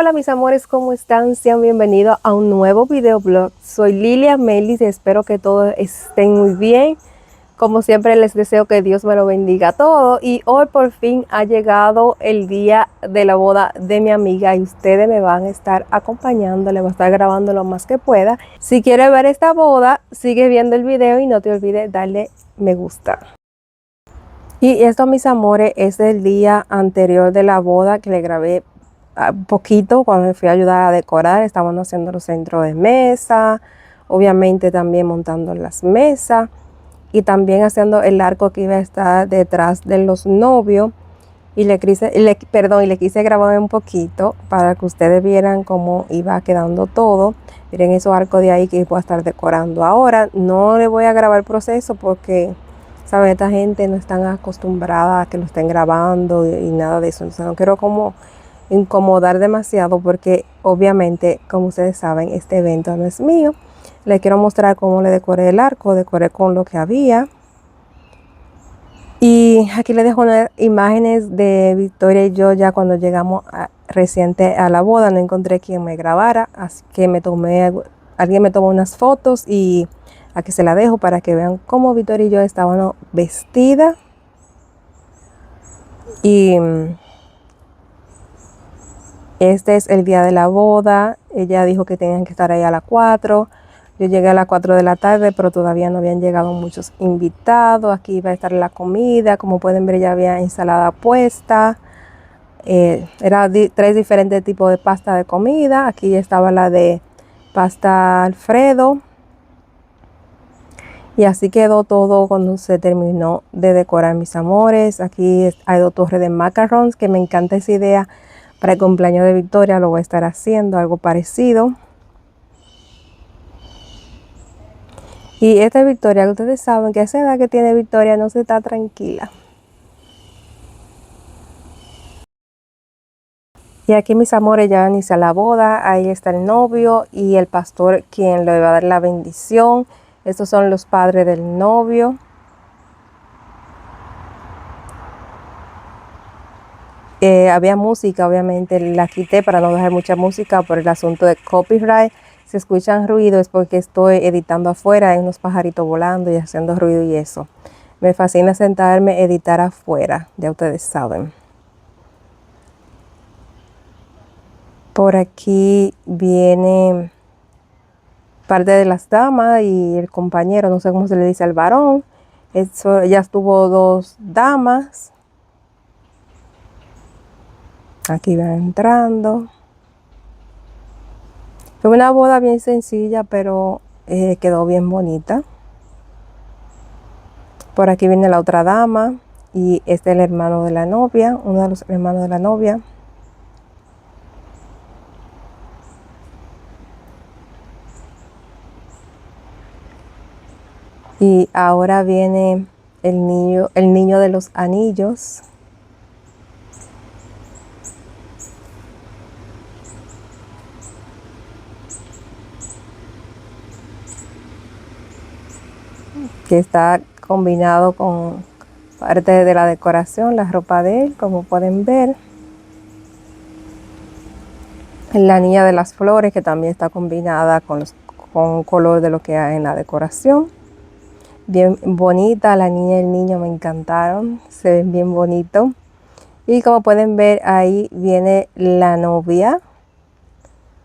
Hola mis amores, ¿cómo están? Sean bienvenidos a un nuevo videoblog. Soy Lilia Melis y espero que todos estén muy bien. Como siempre les deseo que Dios me lo bendiga a todos. Y hoy por fin ha llegado el día de la boda de mi amiga y ustedes me van a estar acompañando, le voy a estar grabando lo más que pueda. Si quieres ver esta boda, sigue viendo el video y no te olvides darle me gusta. Y esto, mis amores, es el día anterior de la boda que le grabé un poquito cuando me fui a ayudar a decorar. Estábamos haciendo los centros de mesa, obviamente también montando las mesas y también haciendo el arco que iba a estar detrás de los novios. Y le quise grabar un poquito para que ustedes vieran cómo iba quedando todo. Miren esos arcos de ahí que voy a estar decorando ahora. No le voy a grabar el proceso porque, ¿saben? Esta gente no están acostumbrada a que lo estén grabando y nada de eso. Entonces no quiero como incomodar demasiado porque obviamente, como ustedes saben, este evento no es mío. Les quiero mostrar cómo le decoré el arco. Decoré con lo que había. Y aquí les dejo unas imágenes de Victoria y yo ya cuando llegamos reciente a la boda. No encontré quien me grabara, así que alguien me tomó unas fotos y aquí se las dejo para que vean cómo Victoria y yo estábamos vestidas. Y este es el día de la boda. Ella dijo que tenían que estar ahí a las 4. Yo llegué a las 4 de la tarde, pero todavía no habían llegado muchos invitados. Aquí iba a estar la comida. Como pueden ver, ya había ensalada puesta. Era 3 diferentes tipos de pasta de comida. Aquí estaba la de pasta Alfredo. Y así quedó todo cuando se terminó de decorar, mis amores. Aquí hay 2 torres de macarons, que me encanta esa idea. Para el cumpleaños de Victoria lo voy a estar haciendo algo parecido. Y esta Victoria, que ustedes saben que a esa edad que tiene Victoria no se está tranquila. Y aquí, mis amores, ya inicia la boda. Ahí está el novio y el pastor quien le va a dar la bendición. Estos son los padres del novio. Había música, obviamente la quité para no dejar mucha música por el asunto de copyright. Si escuchan ruido es porque estoy editando afuera, hay unos pajaritos volando y haciendo ruido y eso. Me fascina sentarme, editar afuera, ya ustedes saben. Por aquí viene parte de las damas y el compañero, no sé cómo se le dice al varón. Eso, ya estuvo 2 damas. Aquí van entrando. Fue una boda bien sencilla, pero quedó bien bonita. Por aquí viene la otra dama y este es el hermano de la novia, uno de los hermanos de la novia. Y ahora viene el niño de los anillos. Que está combinado con parte de la decoración, la ropa de él, como pueden ver. La niña de las flores, que también está combinada con color de lo que hay en la decoración. Bien bonita, la niña y el niño me encantaron, se ven bien bonitos. Y como pueden ver, ahí viene la novia,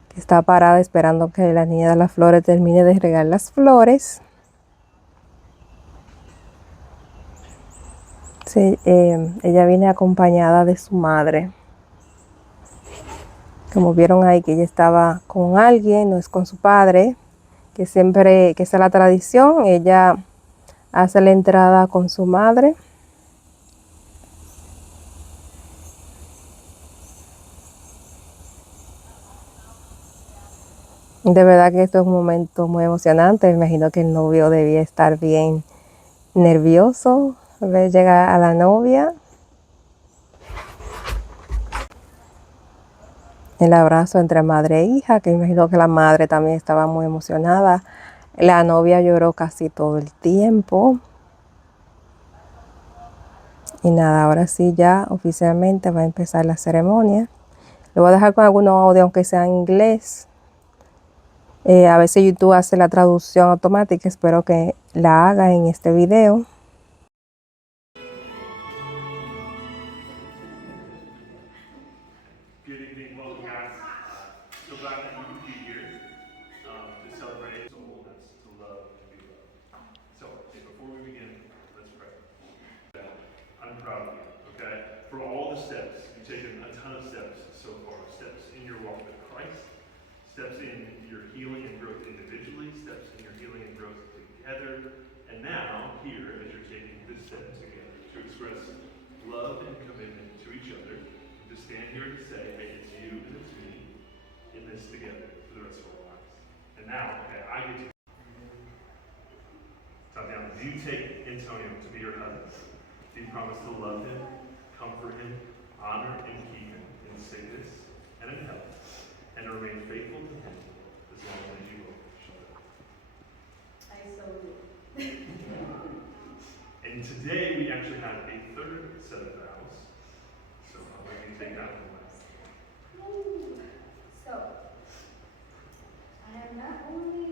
que está parada esperando que la niña de las flores termine de regar las flores. Sí, ella viene acompañada de su madre. Como vieron ahí que ella estaba con alguien, no es con su padre, que esa es la tradición, ella hace la entrada con su madre. De verdad que esto es un momento muy emocionante. Me imagino que el novio debía estar bien nervioso ver llegar a la novia. El abrazo entre madre e hija, que me imagino que la madre también estaba muy emocionada. La novia lloró casi todo el tiempo. Y nada, ahora sí ya oficialmente va a empezar la ceremonia. Le voy a dejar con algunos audios, aunque sea en inglés. A veces YouTube hace la traducción automática. Espero que la haga en este video. Good evening, welcome back. So glad that you could be here to celebrate soul, that's to love and be loved. So, before we begin, let's pray. I'm proud of you, okay? For all the steps, you've taken a ton of steps so far. Steps in your walk with Christ, steps in your healing and growth individually, steps in your healing and growth together, and now, here, as you're taking this step together to express love and commitment to each other, to stand here and say, hey, it's you and it's me in this together for the rest of our lives. And now, okay, I get to Tatiana, do you take Antonio to be your husband? Do you promise to love him, comfort him, honor and keep him in sickness and in health, and to remain faithful to him as long as you will? I so do. And today we actually have a third set of vows. So I'll let you take that one last. So, I am not only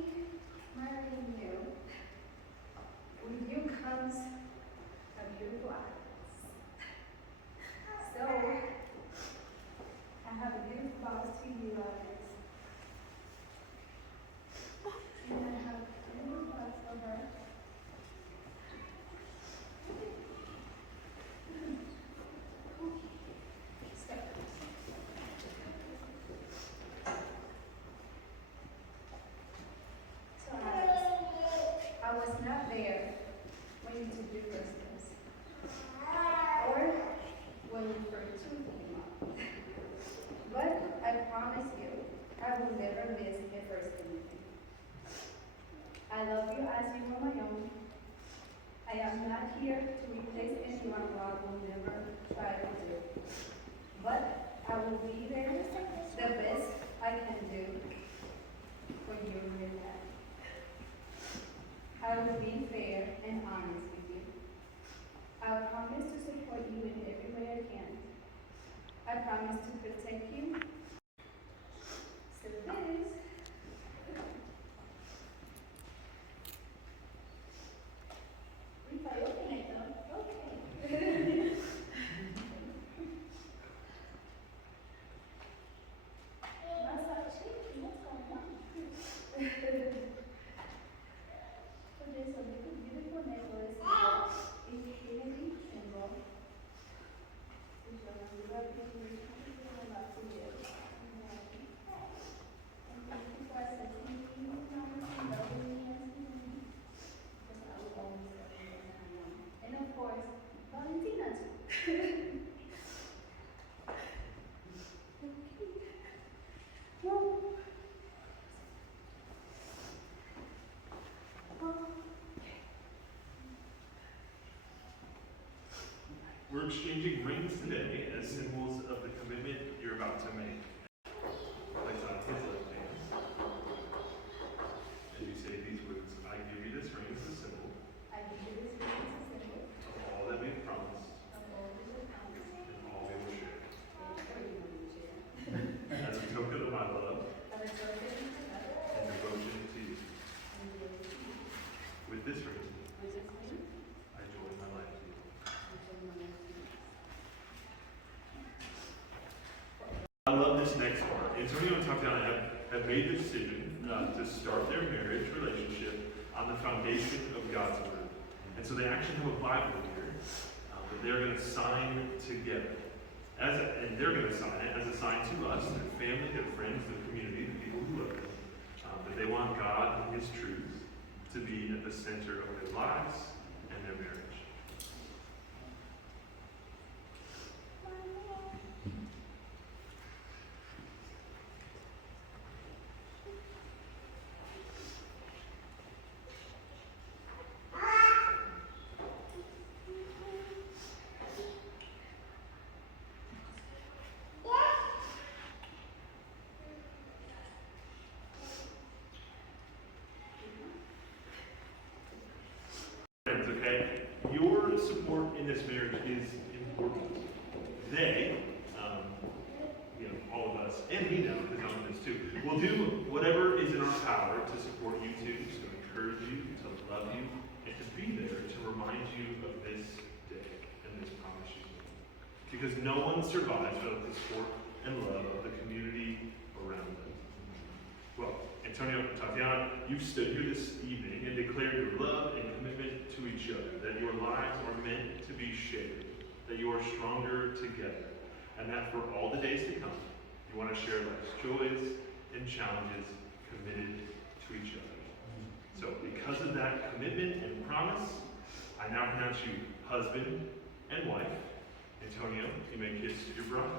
marrying you, with you comes a beautiful eyes. So, I have a beautiful vows to you, Alex. And I have a beautiful vows for her. So, I was not there when you took your first kiss, or when you first took me. But I promise you, I will never miss the first meeting. I love you as you are my own. I am not here to replace anyone who I will never try to do. But I will be there the best I can do for you and your dad. I will be fair and honest with you. I promise to support you in every way I can. I promise to protect you. So this. If I open it though, okay. That's not shaking, what's going on? So there's a little beautiful necklace with infinity symbol. Which one is the right one? Which one is the left to give? And thank you for accepting me, promise and loving me as you are. Because I will always love you as I am. And of course, Valentina too. We're exchanging rings today as symbols of the commitment you're about to make. Place on his left hand. And you say these words, I give you this ring as a symbol I give you this ring as a symbol of all that we've promised of all that you promised and all we will share. and everything we will share. As a token of my love As a token of love and devotion to you. and devotion to you. With this ring, With this ring, I join my life to you. I join my life to you. I love this next part. Antonio and Tatiana have made the decision to start their marriage relationship on the foundation of God's Word. And so they actually have a Bible here that they're going to sign together. And they're going to sign it as a sign to us, their family, their friends, their community, the people who love them, that they want God and His truth to be at the center of their lives and their marriage. Friends, okay? we'll do whatever is in our power to support you two, to encourage you, to love you, and to be there to remind you of this day and this promise you made. Because no one survives without the support and love of the community around them. Well, Antonio and Tatiana, you've stood here this evening and declared your love and commitment to each other, that your lives are meant to be shared, that you are stronger together, and that for all the days to come, you want to share life's joys and challenges committed to each other. So because of that commitment and promise, I now pronounce you husband and wife. Antonio, you may kiss your bride.